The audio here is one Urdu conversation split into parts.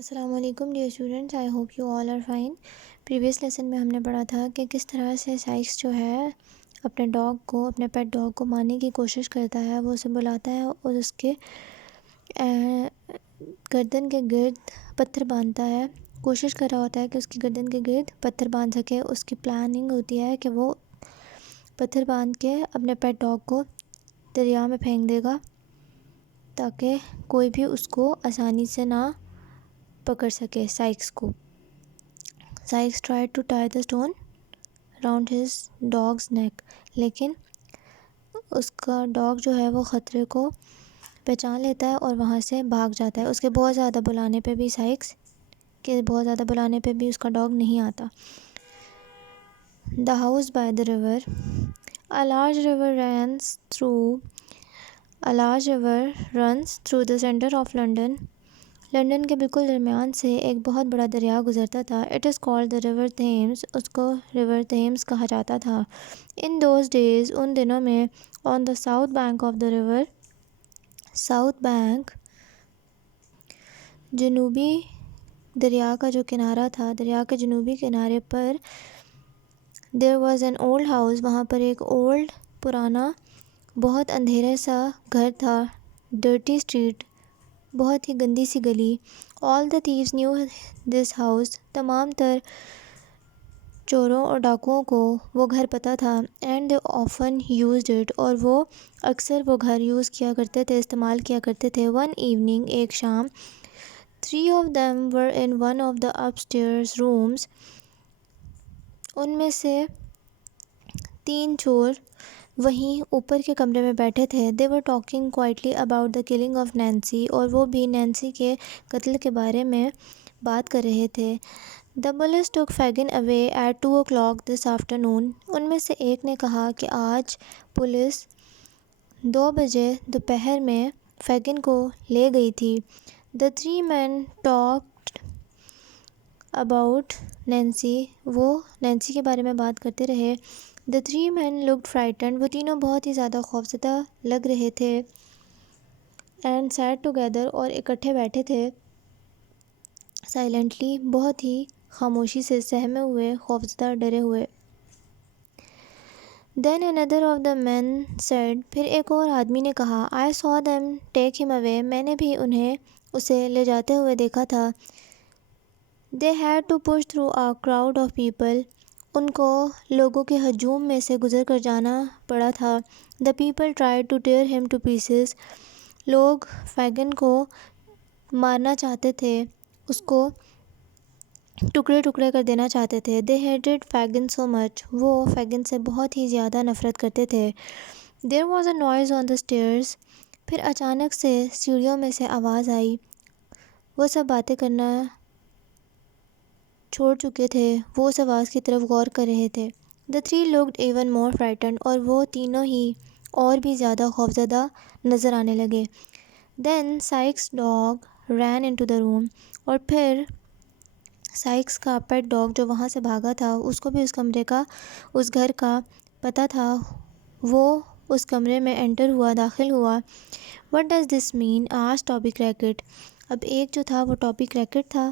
السلام علیکم dear students, I hope you all are fine. Previous lesson میں ہم نے پڑھا تھا کہ کس طرح سے سائکس جو ہے اپنے پیٹ ڈاگ کو مارنے کی کوشش کرتا ہے۔ وہ اسے بلاتا ہے اور اس کے گردن کے گرد پتھر باندھتا ہے، کوشش کر رہا ہوتا ہے کہ اس کی گردن کے گرد پتھر باندھ سکے۔ اس کی پلاننگ ہوتی ہے کہ وہ پتھر باندھ کے اپنے پیٹ ڈاگ کو دریا میں پھینک دے گا تاکہ کوئی بھی اس کو آسانی سے نہ پکڑ سکے۔ Sykes tried to tie the stone round his dog's neck، لیکن اس کا ڈاگ جو ہے وہ خطرے کو پہچان لیتا ہے اور وہاں سے بھاگ جاتا ہے۔ اس کے بہت زیادہ بلانے پہ بھی اس کا ڈاگ نہیں آتا۔ The house by the river۔ A large river runs through the center of London۔ London کے بالکل درمیان سے ایک بہت بڑا دریا گزرتا تھا۔ It is called the river Thames۔ اس کو river Thames کہا جاتا تھا۔ In those days، ان دنوں میں on the south bank of the river، south bank جنوبی دریا کا جو کنارہ تھا، دریا کے جنوبی کنارے پر there was an old house، وہاں پر ایک پرانا بہت اندھیرا سا گھر تھا۔ dirty street، بہت ہی گندی سی گلی۔ all the thieves knew this house، تمام تر چوروں اور ڈاکوؤں کو وہ گھر پتہ تھا۔ and they often used it، اور وہ اکثر وہ گھر استعمال کیا کرتے تھے۔ one evening، ایک شام، 3 of them were in one of the upstairs rooms، ان میں سے 3 چور وہیں اوپر کے کمرے میں بیٹھے تھے۔ they were talking quietly about the killing of Nancy، اور وہ بھی نینسی کے قتل کے بارے میں بات کر رہے تھے۔ the police took Fagin away at 2 o'clock this afternoon، ان میں سے ایک نے کہا کہ آج پولیس 2 بجے دوپہر میں فیگن کو لے گئی تھی۔ the 3 men talked about Nancy، وہ نینسی کے بارے میں بات کرتے رہے۔ the 3 men looked frightened، وہ تینوں بہت ہی زیادہ خوفزدہ لگ رہے تھے۔ and sat together، اور اکٹھے بیٹھے تھے۔ silently، بہت ہی خاموشی سے، سہمے ہوئے، خوفزدہ، ڈرے ہوئے۔ then another of the men said، پھر ایک اور آدمی نے کہا I saw them take him away، میں نے بھی انہیں اسے لے جاتے ہوئے دیکھا تھا۔ they had to push through a crowd of people، ان کو لوگوں کے ہجوم میں سے گزر کر جانا پڑا تھا۔ the people tried to tear him to pieces، لوگ فیگن کو مارنا چاہتے تھے، اس کو ٹکڑے ٹکڑے کر دینا چاہتے تھے۔ they hated Fagin so much، وہ فیگن سے بہت ہی زیادہ نفرت کرتے تھے۔ there was a noise on the stairs، پھر اچانک سے سیڑھیوں میں سے آواز آئی۔ وہ سب باتیں کرنا چھوڑ چکے تھے، وہ اس آواز کی طرف غور کر رہے تھے۔ the 3 looked even more frightened، اور وہ تینوں ہی اور بھی زیادہ خوفزدہ نظر آنے لگے۔ then Sykes' dog ran into the room، اور پھر سائکس کا پیٹ ڈاگ جو وہاں سے بھاگا تھا، اس کو بھی اس گھر کا پتہ تھا، وہ اس کمرے میں داخل ہوا۔ what does this mean، asked ٹاپی کریکٹ۔ اب ایک جو تھا وہ ٹاپی کریکٹ تھا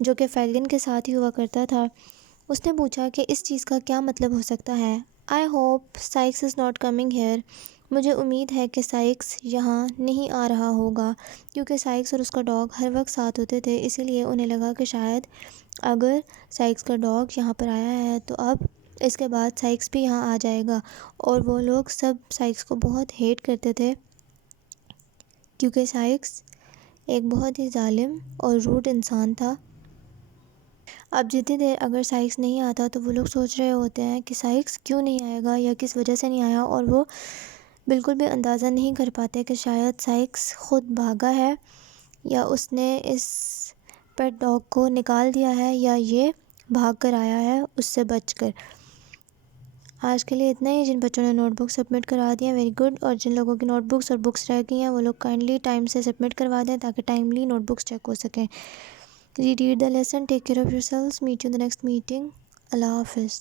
جو کہ فیگن کے ساتھ ہی ہوا کرتا تھا۔ اس نے پوچھا کہ اس چیز کا کیا مطلب ہو سکتا ہے۔ I hope Sykes is not coming here، مجھے امید ہے کہ سائکس یہاں نہیں آ رہا ہوگا، کیونکہ سائکس اور اس کا ڈاگ ہر وقت ساتھ ہوتے تھے، اسی لیے انہیں لگا کہ شاید اگر سائکس کا ڈاگ یہاں پر آیا ہے تو اب اس کے بعد سائکس بھی یہاں آ جائے گا۔ اور وہ لوگ سب سائکس کو بہت ہیٹ کرتے تھے، کیونکہ سائکس ایک بہت ہی ظالم اور روڈ انسان تھا۔ اب جتنی دیر اگر سائکس نہیں آتا تو وہ لوگ سوچ رہے ہوتے ہیں کہ سائکس کیوں نہیں آئے گا یا کس وجہ سے نہیں آیا، اور وہ بالکل بھی اندازہ نہیں کر پاتے کہ شاید سائکس خود بھاگا ہے یا اس نے اس پیٹ ڈاگ کو نکال دیا ہے یا یہ بھاگ کر آیا ہے اس سے بچ کر۔ آج کے لیے اتنا ہی۔ جن بچوں نے نوٹ بک سبمٹ کروا دی ہیں ویری گڈ، اور جن لوگوں کی نوٹ بکس اور بکس رہ گئی ہیں وہ لوگ کائنڈلی ٹائم سے سبمٹ کروا دیں تاکہ ٹائملی نوٹ بکس چیک ہو سکیں۔ Read the lesson, take care of yourselves, meet you in the next meeting, اللہ حافظ۔